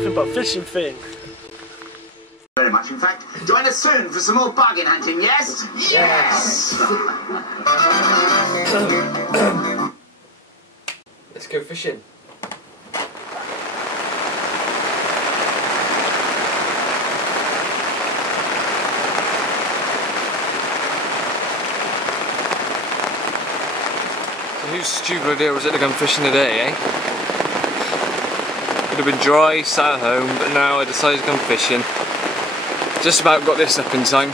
Nothing But Fishing thing. Very much, in fact. Join us soon for some more bargain hunting, yes? Yes! Let's go fishing. So whose stupid idea was it to come fishing today, eh? Could have been dry, sat at home, but now I decided to come fishing. Just about got this up in time,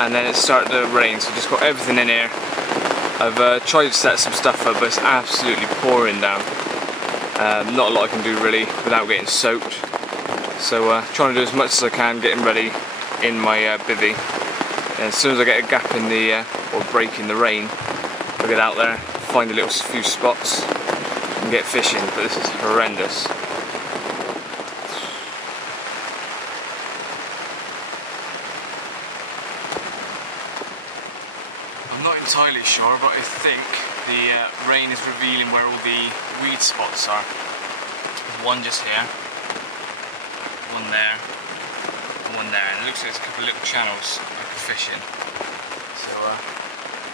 and then it started to rain, so just got everything in here. I've tried to set some stuff up, but it's absolutely pouring down. Not a lot I can do really without getting soaked. So trying to do as much as I can, getting ready in my bivvy. And as soon as I get a gap in the, or break in the rain, I'll get out there, find a little few spots and get fishing, but this is horrendous. I'm not entirely sure, but I think the rain is revealing where all the weed spots are. One just here, one there, and one there, and it looks like there's a couple of little channels I could fish in. So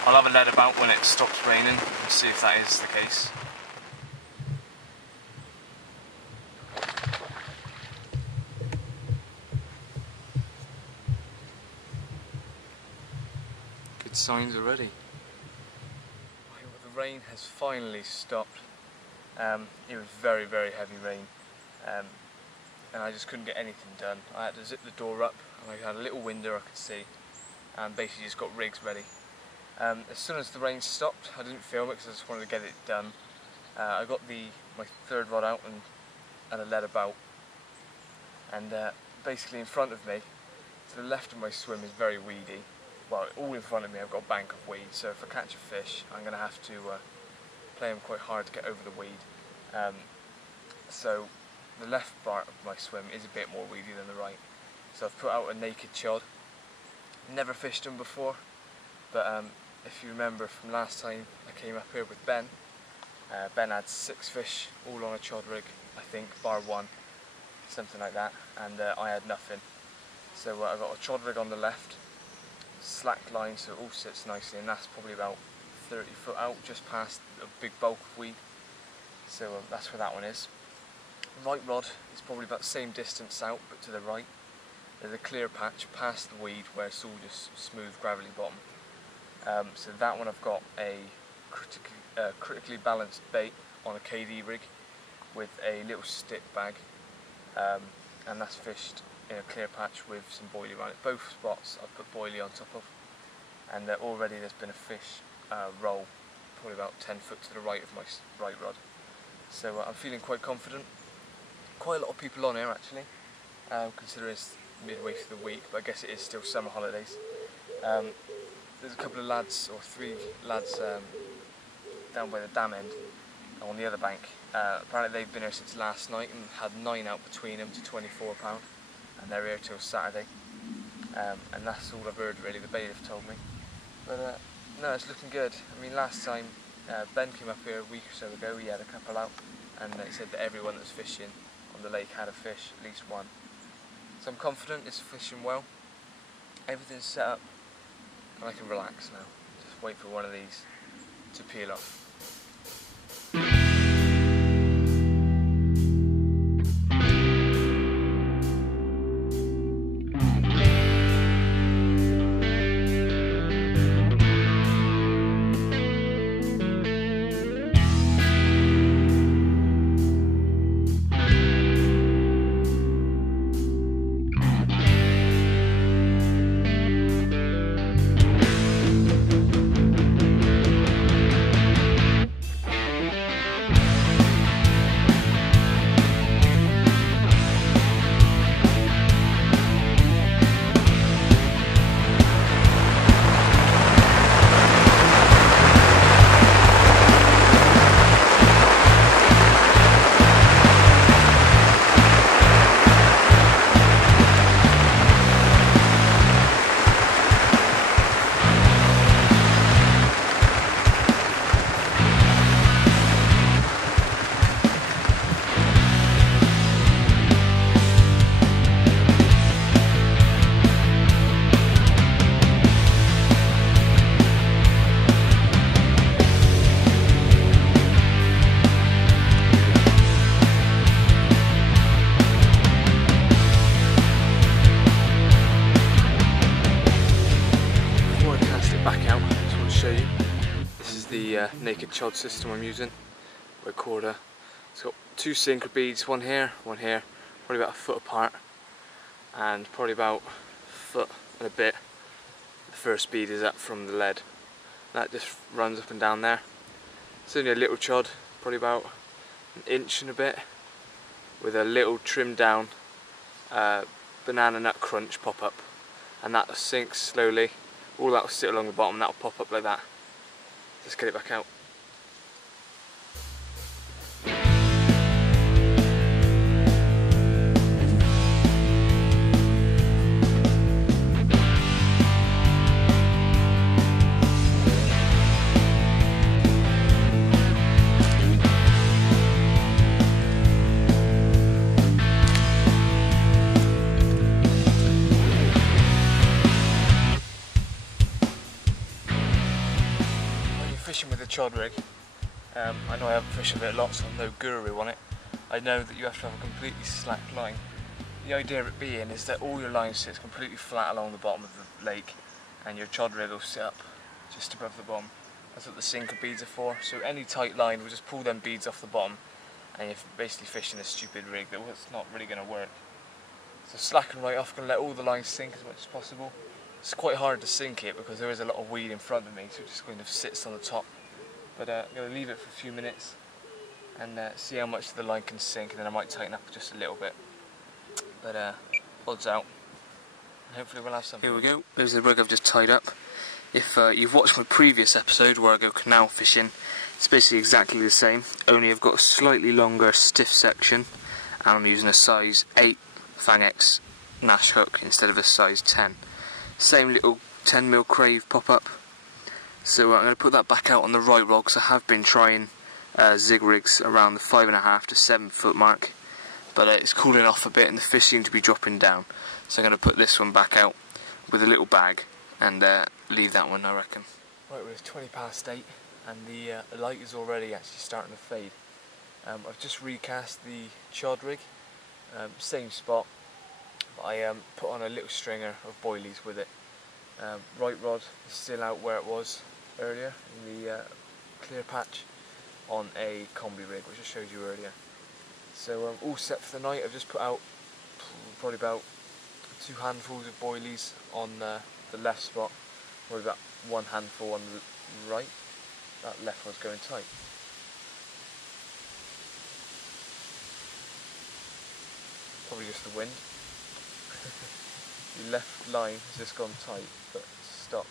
I'll have a lead about when it stops raining and see if that is the case. Signs already. The rain has finally stopped. It was very, very heavy rain, and I just couldn't get anything done. I had to zip the door up, and I had a little window I could see, and basically just got rigs ready. As soon as the rain stopped, I didn't film it because I just wanted to get it done. I got my third rod out and a lead about, and basically in front of me, to the left of my swim, is very weedy. Well, all in front of me I've got a bank of weed, so if I catch a fish I'm going to have to play him quite hard to get over the weed. So the left part of my swim is a bit more weedy than the right. So I've put out a naked chod. Never fished them before, but if you remember from last time I came up here with Ben, Ben had 6 fish all on a chod rig, I think, bar one, something like that, and I had nothing. So I've got a chod rig on the left, slack line so it all sits nicely, and that's probably about 30 foot out, just past a big bulk of weed. So that's where that one is. Right rod is probably about the same distance out, but to the right there's a clear patch past the weed where it's all just smooth gravelly bottom. So that one I've got a critically balanced bait on a KD rig with a little stick bag, and that's fished in a clear patch with some boilie around it. Both spots I've put boilie on top of, and already there's been a fish roll probably about 10 foot to the right of my right rod. So I'm feeling quite confident. Quite a lot of people on here actually, considering it's midway through the week, but I guess it is still summer holidays. There's a couple of lads, or 3 lads down by the dam end on the other bank. Apparently they've been here since last night and had 9 out between them to £24. And they're here till Saturday, and that's all I've heard really, the bailiff told me. But no, it's looking good. I mean, last time Ben came up here a week or so ago, he had a couple out, and he said that everyone that's fishing on the lake had a fish, at least one. So I'm confident it's fishing well, everything's set up, and I can relax now. Just wait for one of these to peel off. the naked chod system I'm using, recorder. It's got 2 sinker beads, one here, probably about a foot apart, and probably about a foot and a bit. The first bead is up from the lead. That just runs up and down there. It's only a little chod, probably about an inch and a bit, with a little trimmed down banana nut crunch pop up, and that sinks slowly. All that will sit along the bottom, and that will pop up like that. Let's get it back out. Fishing with a chod rig, I know I haven't fished with it a lot, so I'm no guru on it. I know that you have to have a completely slack line. The idea of it being is that all your line sits completely flat along the bottom of the lake, and your chod rig will sit up just above the bottom. That's what the sinker beads are for. So any tight line will just pull them beads off the bottom, and you're basically fishing a stupid rig that's not really going to work. So slacken right off, going to let all the lines sink as much as possible. It's quite hard to sink it because there is a lot of weed in front of me, so it just kind of sits on the top. But I'm going to leave it for a few minutes and see how much the line can sink, and then I might tighten up just a little bit. But odds out, and hopefully we'll have something. Here we go, there's the rig I've just tied up. If you've watched my previous episode where I go canal fishing, it's basically exactly the same, only I've got a slightly longer stiff section, and I'm using a size 8 Fang X Nash hook instead of a size 10. Same little 10mm crave pop up. So I'm going to put that back out on the right rod, because I have been trying zig rigs around the 5.5 to 7 foot mark, but it's cooling off a bit and the fish seem to be dropping down. So I'm going to put this one back out with a little bag and leave that one, I reckon. Right, well, it's 8:20 and the light is already actually starting to fade. I've just recast the chod rig, same spot. I put on a little stringer of boilies with it. Right rod is still out where it was earlier in the clear patch on a Combi-rig, which I showed you earlier. So all set for the night. I've just put out probably about 2 handfuls of boilies on the left spot, probably about 1 handful on the right. That left one's going tight. Probably just the wind. The left line has just gone tight, but stopped.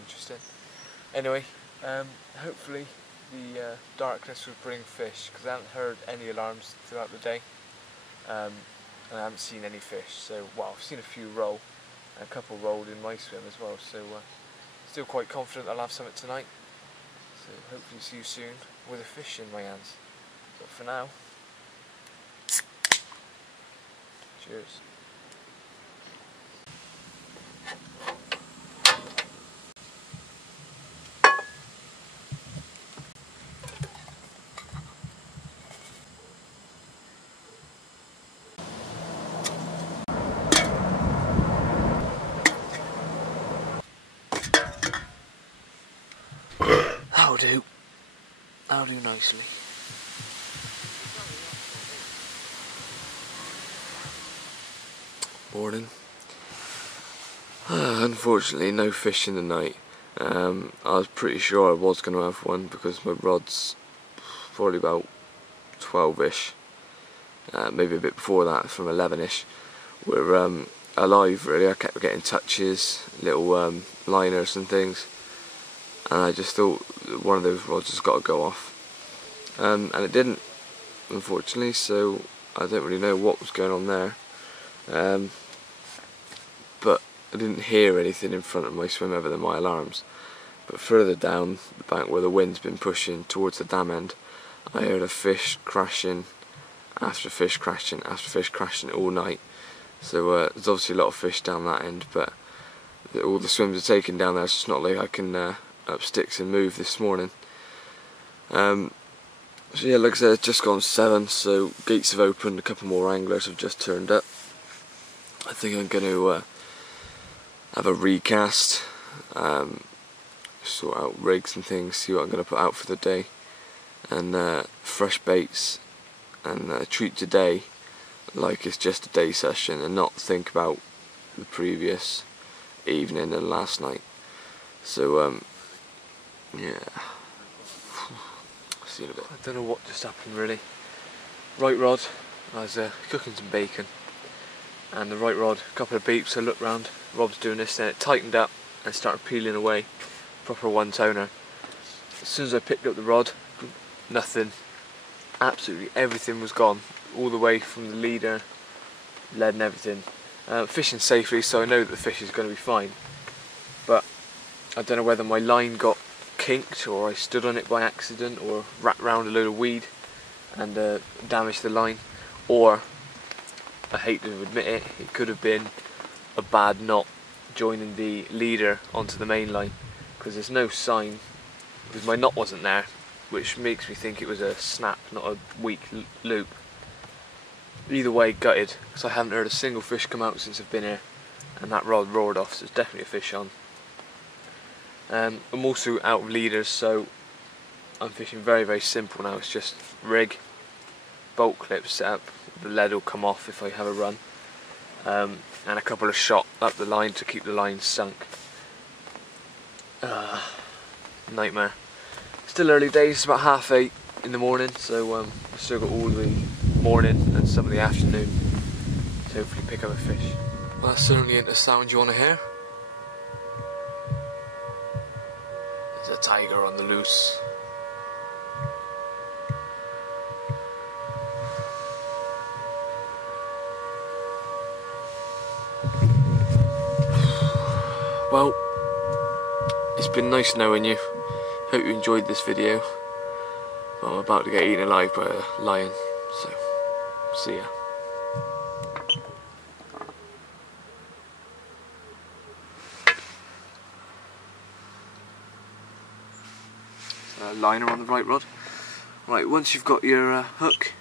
Interesting. Anyway, hopefully the darkness will bring fish, because I haven't heard any alarms throughout the day, and I haven't seen any fish. So, well, I've seen a few roll, and a couple rolled in my swim as well. So, still quite confident I'll have something tonight. So, hopefully see you soon with a fish in my hands. But for now, cheers. That'll do nicely. Morning. Unfortunately, no fish in the night. I was pretty sure I was going to have one because my rod's probably about 12ish, maybe a bit before that, from 11ish. We're alive really. I kept getting touches, little liners and things, and I just thought one of those rods has got to go off, and it didn't, unfortunately. So I don't really know what was going on there, but I didn't hear anything in front of my swim other than my alarms. But further down the bank where the wind's been pushing towards the dam end, I heard a fish crashing after fish crashing after fish crashing all night. So there's obviously a lot of fish down that end, but all the swims are taken down there. It's just not like I can up sticks and move this morning. So yeah, like I said, it's just gone 7, so gates have opened, a couple more anglers have just turned up. I think I'm going to have a recast, sort out rigs and things, see what I'm going to put out for the day, and fresh baits, and treat today like it's just a day session and not think about the previous evening and last night. So yeah, see you in a bit. I don't know what just happened really. Right rod, I was cooking some bacon, and the right rod, a couple of beeps, I looked round, Rob's doing this, then it tightened up and started peeling away, proper one toner. As soon as I picked up the rod, nothing, absolutely everything was gone, all the way from the leader, lead and everything. Fishing safely, so I know that the fish is going to be fine, but I don't know whether my line got kinked or I stood on it by accident or wrapped round a load of weed and damaged the line, or I hate to admit it, it could have been a bad knot joining the leader onto the main line, because there's no sign, because my knot wasn't there, which makes me think it was a snap, not a weak loop. Either way, gutted, because I haven't heard a single fish come out since I've been here, and that rod roared off, so there's definitely a fish on. I'm also out of leaders, so I'm fishing very, very simple now. It's just rig, bolt clips set up, the lead will come off if I have a run, and a couple of shot up the line to keep the line sunk. Nightmare. Still early days, it's about 8:30 in the morning, so I've still got all the morning and some of the afternoon to hopefully pick up a fish. Well, that's certainly ain't the sound you want to hear. There's a tiger on the loose. Well, it's been nice knowing you. Hope you enjoyed this video. Well, I'm about to get eaten alive by a lion, so see ya. Liner on the right rod. Right, once you've got your hook,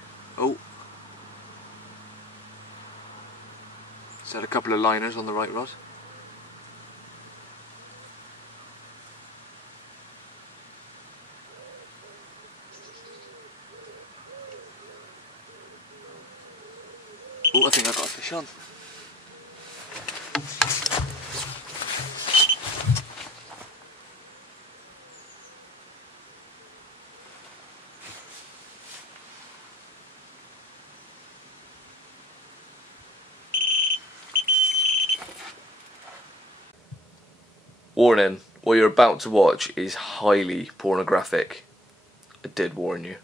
set a couple of liners on the right rod. Oh, I think I got a fish on. Warning, what you're about to watch is highly pornographic. I did warn you.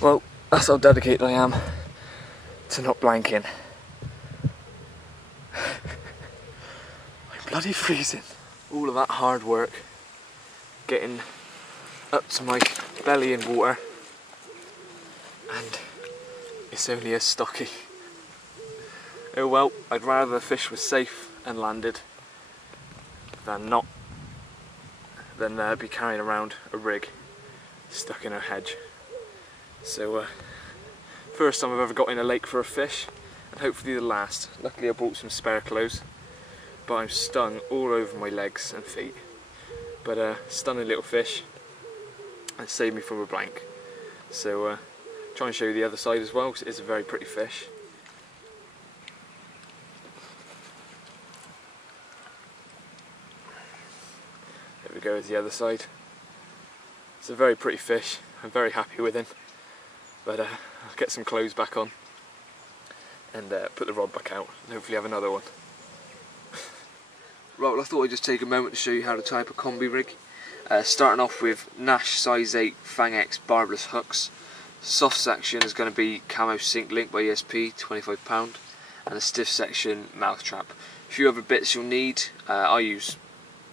Well, that's how dedicated I am to not blanking. I'm bloody freezing. All of that hard work, getting up to my belly in water, and it's only as stocky. Oh well, I'd rather the fish was safe and landed than not, than be carrying around a rig stuck in a hedge. So first time I've ever got in a lake for a fish, and hopefully the last. Luckily I brought some spare clothes, but I'm stung all over my legs and feet. But stunning little fish, and saved me from a blank. So try and show you the other side as well, because it is a very pretty fish. There we go with the other side. It's a very pretty fish, I'm very happy with him. But I'll get some clothes back on and put the rod back out and hopefully have another one. Right, well, I thought I'd just take a moment to show you how to tie up a Combi-rig. Starting off with Nash size 8 Fang X barbless hooks. Soft section is going to be Camo Sync Link by ESP, £25, and the stiff section mouth trap. A few other bits you'll need. I use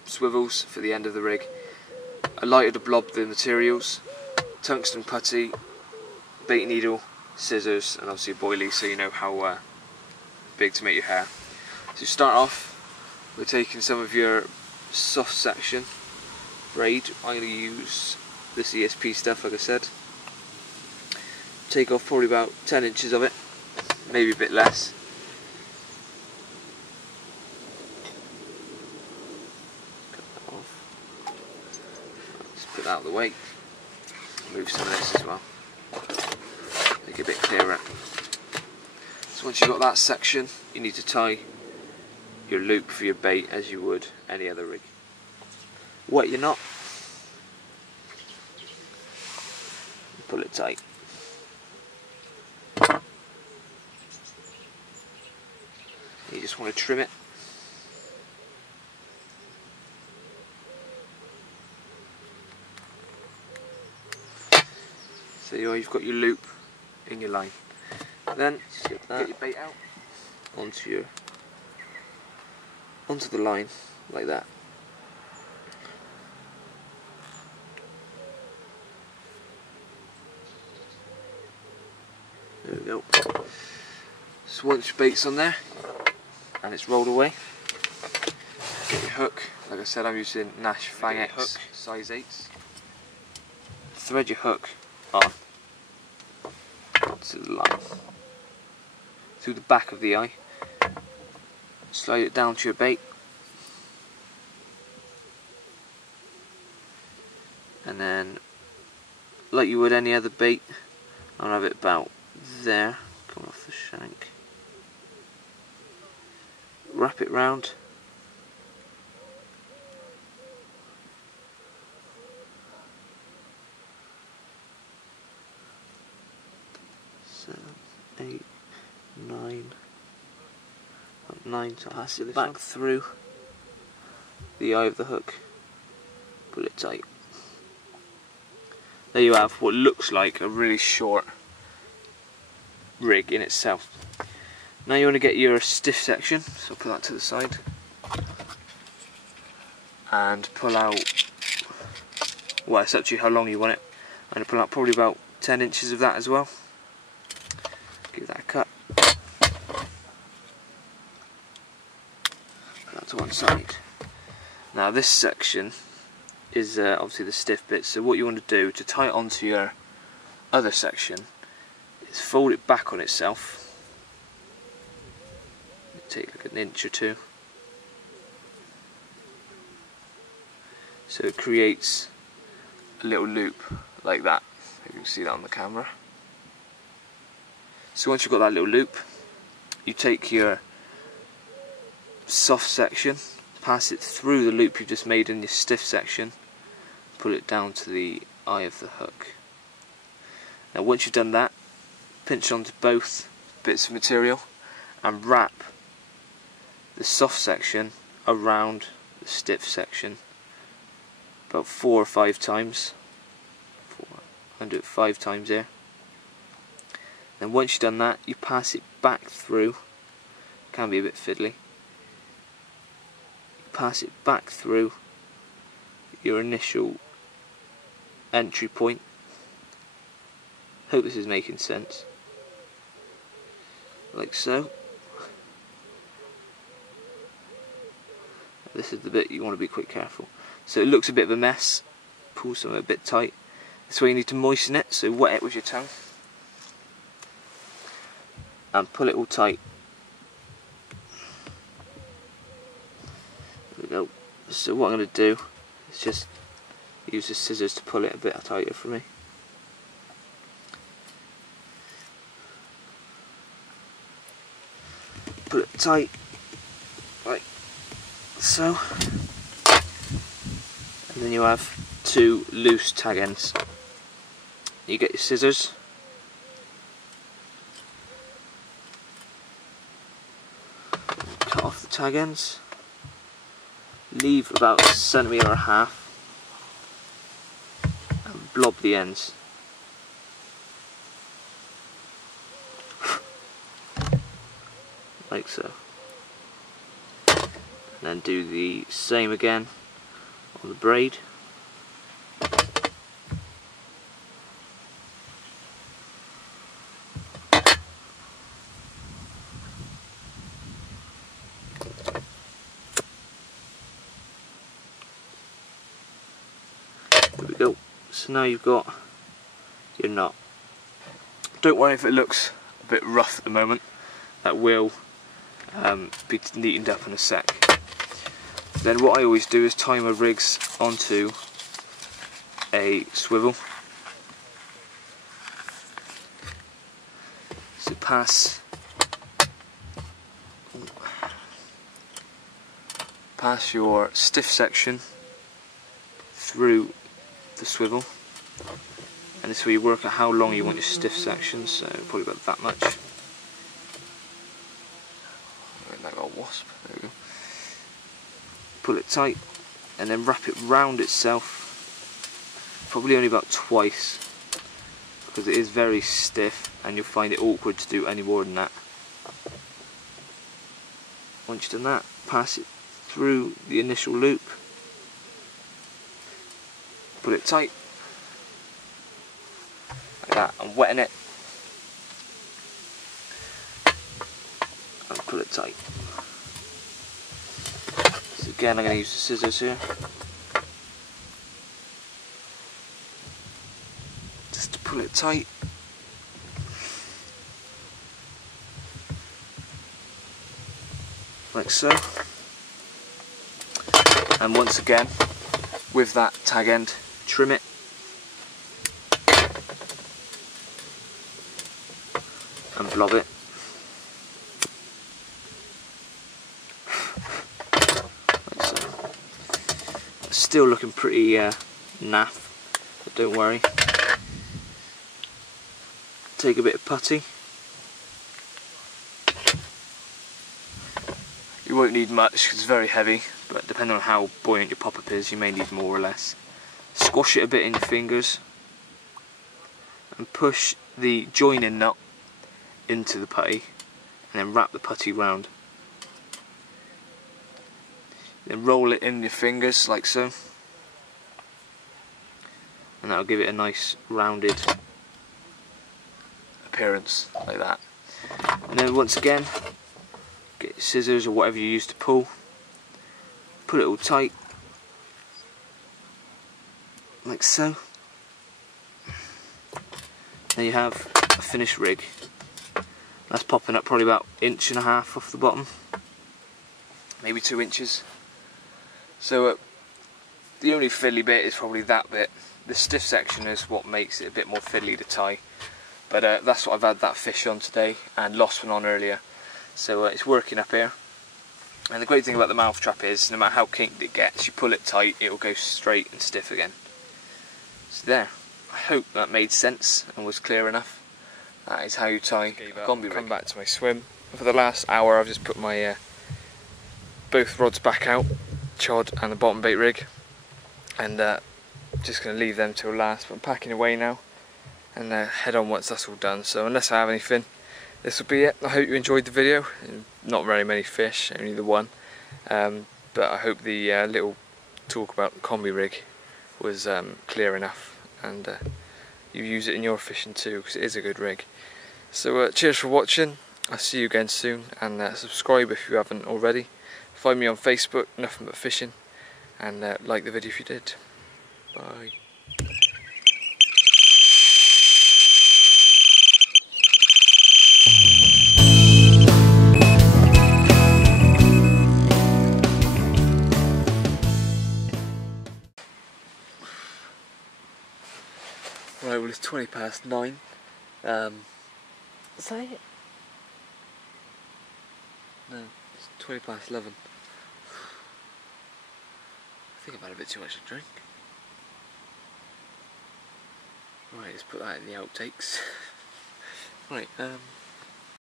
swivels for the end of the rig, a lighter to blob the materials, tungsten putty, bait needle, scissors, and obviously a boilie so you know how big to make your hair. So start off with taking some of your soft section braid. I'm going to use this ESP stuff, like I said. Take off probably about 10 inches of it, maybe a bit less. that out of the way. Move some of this as well. Make it a bit clearer. So once you've got that section, you need to tie your loop for your bait as you would any other rig. Wet your knot. Pull it tight. You just want to trim it. So you've got your loop in your line. Then just get your bait out onto the line like that. There we go. So once your bait's on there and it's rolled away, get your hook. Like I said, I'm using Nash Fang X size 8s. Thread your hook on to the line through the back of the eye. Slide it down to your bait, and then, like you would any other bait, I'll have it about there, coming off the shank. Wrap it round. Seven, 8, 9. 9, so pass it back through the eye of the hook. Pull it tight. There you have what looks like a really short rig in itself. Now you want to get your stiff section, so put that to the side and pull out, well, it's up to you how long you want it. I'm going to pull out probably about 10 inches of that as well. Give that a cut. Put that to one side. Now this section is obviously the stiff bit, so what you want to do to tie it onto your other section is fold it back on itself. Take like an inch or two, so it creates a little loop like that. You can see that on the camera. So once you've got that little loop, you take your soft section, pass it through the loop you've just made in your stiff section, pull it down to the eye of the hook. Now once you've done that, pinch onto both bits of material and wrap the soft section around the stiff section about 4 or 5 times. I'll do it 5 times here. Then once you've done that, you pass it back through. Can be a bit fiddly. Pass it back through your initial entry point. Hope this is making sense. Like so. This is the bit you want to be quite careful. So it looks a bit of a mess. Pull some a bit tight. This way you need to moisten it, so wet it with your tongue. And pull it all tight. There we go. So what I'm going to do is just use the scissors to pull it a bit tighter for me. Pull it tight, like so. And then you have 2 loose tag ends. You get your scissors. Cut off the tag ends. Leave about 1.5 centimeters and blob the ends. Like so. And then do the same again on the braid. There we go. So now you've got your knot. Don't worry if it looks a bit rough at the moment. That will be neatened up in a sec. Then what I always do is tie my rigs onto a swivel. So pass your stiff section through the swivel, and this way you work out how long you want your stiff section, so probably about that much. That got a wasp. There we go. Pull it tight and then wrap it round itself, probably only about twice, because it is very stiff and you'll find it awkward to do any more than that. Once you've done that, pass it through the initial loop, put it tight like that, and wetten it, and pull it tight. So again, I'm going to use the scissors here, just to pull it tight. Like so. And once again, with that tag end, trim it. And blob it. Like so. It's still looking pretty naff, but don't worry. Take a bit of putty. You won't need much because it's very heavy, but depending on how buoyant your pop-up is, you may need more or less. Squash it a bit in your fingers and push the joining nut into the putty, and then wrap the putty round. Then roll it in your fingers like so, and that'll give it a nice rounded appearance like that. And then once again, get your scissors or whatever you use to pull, put it all tight, like so. There you have a finished rig. That's popping up probably about 1.5 inches off the bottom, maybe 2 inches. So the only fiddly bit is probably that bit. The stiff section is what makes it a bit more fiddly to tie. But that's what I've had that fish on today, and lost one on earlier. So it's working up here. And the great thing about the mouth trap is, no matter how kinked it gets, you pull it tight, it will go straight and stiff again. So there. I hope that made sense and was clear enough. That is how you tie a Combi-rig. Come back to my swim. For the last hour I've just put my both rods back out, chod and the bottom bait rig, and just going to leave them till last. But I'm packing away now and head on once that's all done. So unless I have anything, this will be it. I hope you enjoyed the video. Not very many fish, only the one, but I hope the little talk about Combi-rig was clear enough, and you use it in your fishing too, because it is a good rig. So cheers for watching. I'll see you again soon, and subscribe if you haven't already. Find me on Facebook, Nuffinbutfishing, and like the video if you did. Bye. Right, well it's 9:20. Is that it? No, it's 11:20. I think I've had a bit too much to drink. Right, let's put that in the outtakes. Right,